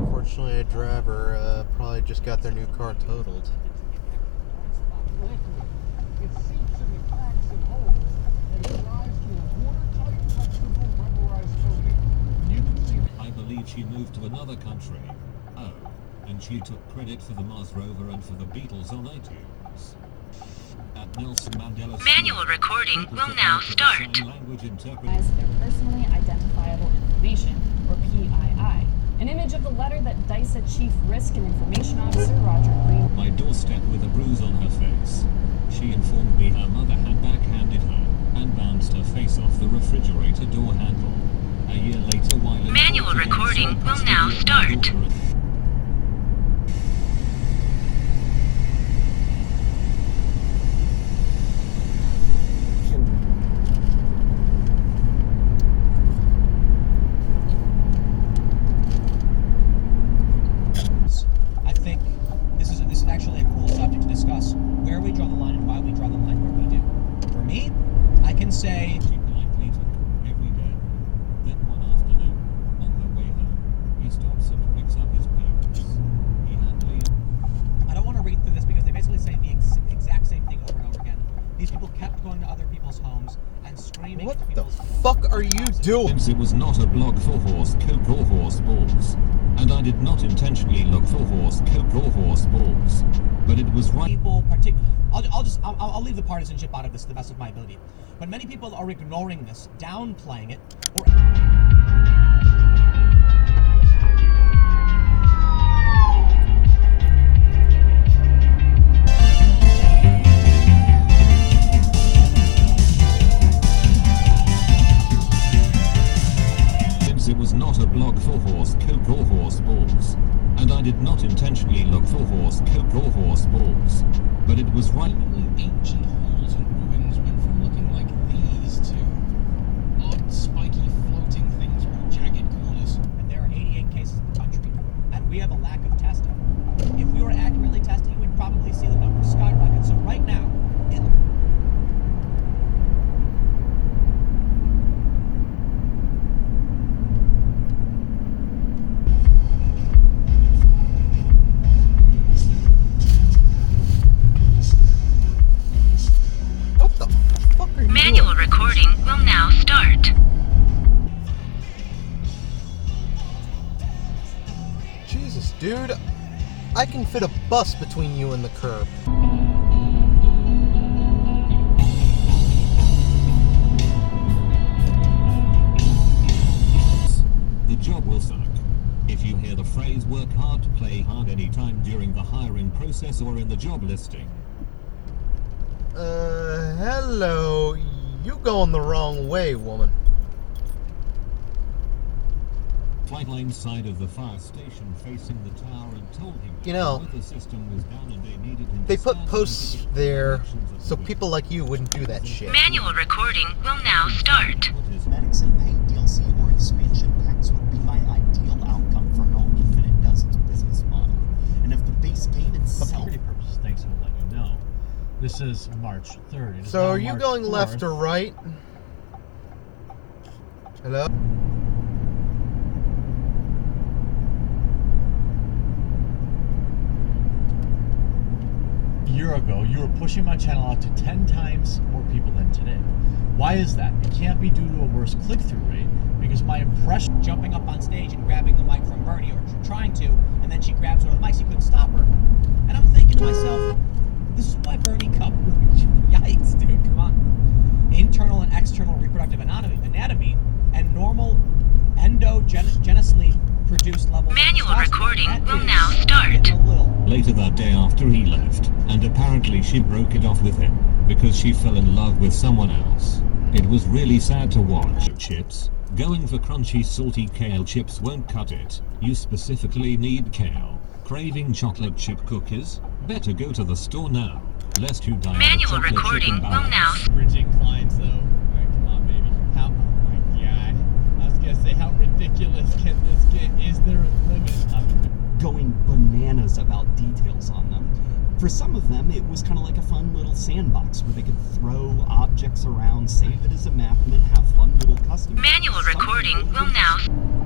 Unfortunately, a driver probably just got their new car totaled. I believe she moved to another country. Oh, and she took credit for the Mars rover and for the Beatles on iTunes. At Nelson Mandela Manual recording will now start. Language As their personally identifiable information, or PII. An image of the letter that DICE Chief Risk and Information Officer Roger Green. My doorstep with a bruise on her face. She informed me her mother had backhanded her and bounced her face off the refrigerator door handle. A year later, while in Manual recording will now start. I think this is actually a cool subject to discuss, where we draw the line and why we draw the line where we do. For me, I can say She politely took every day. Then one afternoon, on the way home, he stops and picks up his parents. He had to leave. I don't want to read through this because they basically say the exact same thing over and over again. These people kept going to other people's homes and screaming. What into the people's fuck are you doing? Since it was not a blog for horse coke or horse balls, and I did not intentionally look for horse coke or horse balls, but it was right. people I'll leave the partisanship out of this to the best of my ability. But many people are ignoring this, downplaying it, or Since it was not a blog for horse coke or horse balls, and I did not intentionally look for horse coke or horse balls, but it was right. Ancient halls and ruins went from looking like these to odd, spiky, floating things with jagged corners. and there are 88 cases in the country, and we have a lack of testing. If we were accurately testing, we'd probably see the numbers skyrocket. So right now, What the fuck are you Manual doing? recording will now start. Jesus, dude. I can fit a bus between you and the curb. The job will suck. If you hear the phrase work hard, play hard anytime during the hiring process or in the job listing. Hello. You going the wrong way, woman. Flight line side of the fire station facing the tower and told him You know, the weather system was down and they needed him They to put stand posts and get there directions of so the people like you wouldn't do that shit. Manual recording will now start. Cosmetics and paid DLC or expansion packs would be my ideal outcome for how Infinite does its business model. And if the base game itself... Security purposes, thanks for letting you know. This is March 3rd. It is So now are you March going 4th. left or right? Hello? A year ago, you were pushing my channel out to 10 times more people than today. Why is that? It can't be due to a worse click-through rate, because my impression... jumping up on stage and grabbing the mic from Bernie, or trying to, and then she grabs one of the mics, he couldn't stop her. And I'm thinking to myself, this is why Bernie Cup, yikes, dude, come on. Internal and external reproductive anatomy and normal endogeneously produced levels Manual of testosterone. recording That will is now start. getting a little. Later that day after he left, and apparently she broke it off with him, because she fell in love with someone else. It was really sad to watch. Chips. Going for crunchy salty kale chips won't cut it. You specifically need kale. Craving chocolate chip cookies? Better go to the store now, lest you die of a Manual chocolate chip recording will imbalance. now. Bridging clients, though. Alright, come on, baby. How? Oh my god. I was gonna say say, how ridiculous can this get? Is there a limit? Going bananas about details on them. For some of them, it was kind of like a fun little sandbox where they could throw objects around, save it as a map, and then have fun little custom. Manual Some recording people will even now. just